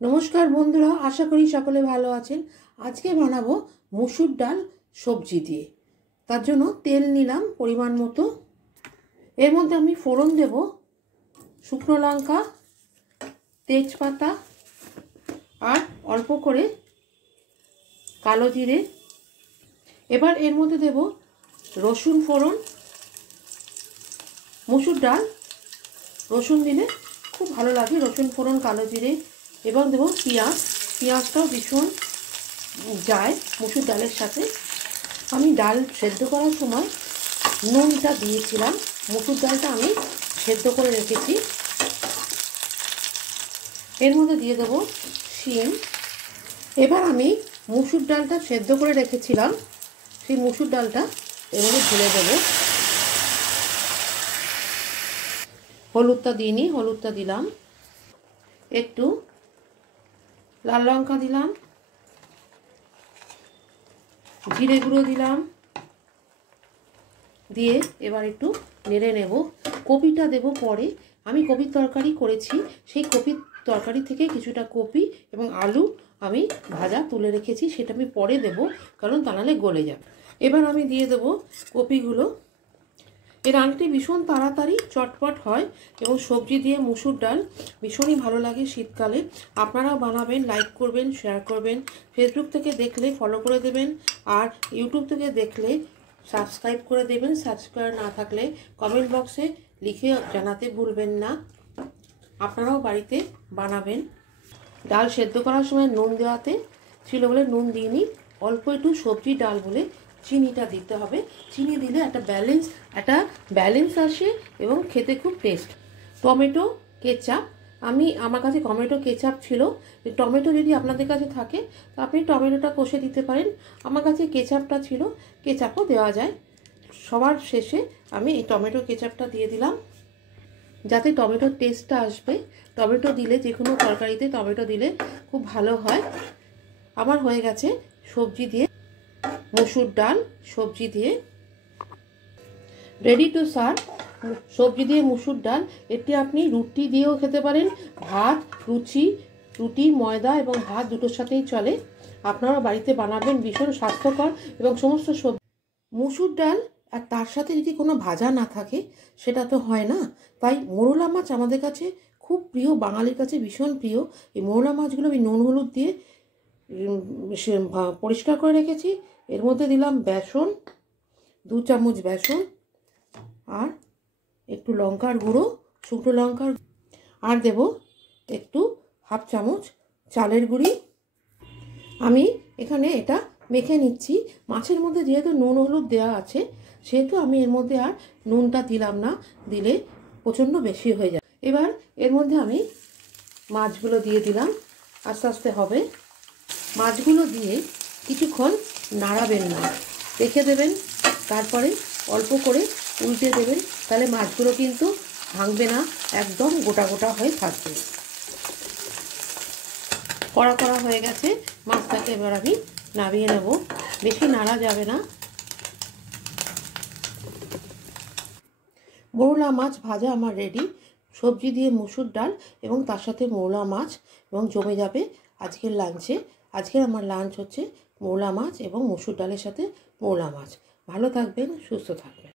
নমস্কার বন্ধুরা, আশা করি সকলে ভালো আছেন। আজকে বানাবো মুসুর ডাল সবজি দিয়ে। তার জন্য তেল নিলাম পরিমাণ মতো। এর মধ্যে আমি ফোড়ন দেব শুকনো লঙ্কা, তেজপাতা আর অল্প করে কালো জিরে। এবার এর মধ্যে দেব রসুন ফোড়ন। মুসুর ডাল রসুন দিলে খুব ভালো লাগে, রসুন ফোড়ন কালো জিরে। এবং দেবো পেঁয়াজ। পেঁয়াজটাও ভীষণ যায় মুসুর ডালের সাথে। আমি ডাল সেদ্ধ করার সময় নুনটা দিয়েছিলাম। মুসুর ডালটা আমি সেদ্ধ করে রেখেছি। এর মধ্যে দিয়ে দেবো শিম। এবার আমি মুসুর ডালটা সেদ্ধ করে রেখেছিলাম, সেই মুসুর ডালটা এর মধ্যে ঢেলে দেবো। হলুদটা দিইনি, হলুদটা দিলাম। একটু লাল লঙ্কা দিলাম, জিরে গুঁড়ো দিলাম, দিয়ে এবার একটু নেড়ে নেব। কপিটা দেব পরে। আমি কপির তরকারি করেছি, সেই কপির তরকারি থেকে কিছুটা কপি এবং আলু আমি ভাজা তুলে রেখেছি, সেটা আমি পরে দেব, কারণ তা নাহলে গলে যাবে। এবার আমি দিয়ে দেব কপিগুলো। এই রান্নাটি ভীষণ তাড়াতাড়ি চটপট হয় এবং সবজি দিয়ে মুসুর ডাল ভীষণই ভালো লাগে শীতকালে। আপনারাও বানাবেন, লাইক করবেন, শেয়ার করবেন। ফেসবুক থেকে দেখলে ফলো করে দেবেন, আর ইউটিউব থেকে দেখলে সাবস্ক্রাইব করে দেবেন। সাবস্ক্রাইব না থাকলে কমেন্ট বক্সে লিখে জানাতে ভুলবেন না। আপনারাও বাড়িতে বানাবেন। ডাল সেদ্ধ করার সময় নুন দেওয়াতে ছিল বলে নুন দিইনি, অল্প একটু সবজি ডাল বলে চিনিটা দিতে হবে। চিনি দিলে একটা ব্যালেন্স আসে এবং খেতে খুব টেস্ট। টমেটো কেচাপ, আমার কাছে টমেটো কেচাপ ছিল। টমেটো যদি আপনাদের কাছে থাকে তো আপনি টমেটোটা কষে দিতে পারেন। আমার কাছে কেচাপটা ছিল, কেচাপও দেওয়া যায়। সবার শেষে আমি এই টমেটো কেচাপটা দিয়ে দিলাম, যাতে টমেটোর টেস্টটা আসবে। টমেটো দিলে যে কোনো তরকারিতে টমেটো দিলে খুব ভালো হয়। আমার হয়ে গেছে সবজি দিয়ে মুসুর ডাল, সবজি দিয়ে রেডি টু সার্ভ। সবজি দিয়ে মুসুর ডাল, এটি আপনি রুটি দিয়েও খেতে পারেন, ভাত, রুটি ময়দা এবং ভাত দুটোর সাথেই চলে। আপনারা বাড়িতে বানাবেন, ভীষণ স্বাস্থ্যকর এবং সমস্ত সবজি। মুসুর ডাল আর তার সাথে যদি কোনো ভাজা না থাকে সেটা তো হয় না। তাই মোরলা মাছ আমাদের কাছে খুব প্রিয়, বাঙালির কাছে ভীষণ প্রিয়। এই মোরলা মাছগুলো আমি নুন হলুদ দিয়ে পরিষ্কার করে রেখেছি। এর মধ্যে দিলাম বেসন, 2 চামচ বেসন, আর একটু লঙ্কার গুঁড়ো, শুকনো লঙ্কার, আর দেব একটু 1/2 চামচ চালের গুঁড়ি। আমি এখানে এটা মেখে নিচ্ছি। মাছের মধ্যে যেহেতু নুন হলুদ দেওয়া আছে, সেহেতু আমি এর মধ্যে আর নুনটা দিলাম না, দিলে প্রচণ্ড বেশি হয়ে যায়। এবার এর মধ্যে আমি মাছগুলো দিয়ে দিলাম, আস্তে আস্তে হবে। মাছগুলো দিয়ে কিছুক্ষণ নাড়াবেন না, রেখে দেবেন। তারপরে অল্প করে উল্টে দেবেন, তাহলে মাছগুলো কিন্তু ভাঙবে না, একদম গোটা গোটা হয়ে থাকবে। কড়া কড়া হয়ে গেছে মাছটাকে, এবার আমি নামিয়ে নেব। বেশি নাড়া যাবে না। মৌলা মাছ ভাজা আমার রেডি। সবজি দিয়ে মুসুর ডাল এবং তার সাথে মৌলা মাছ, এবং জমে যাবে আজকের লাঞ্চে। আজকের আমার লাঞ্চ হচ্ছে মৌলা মাছ এবং মুসুর ডালের সাথে মৌলা মাছ। ভালো থাকবেন, সুস্থ থাকবেন।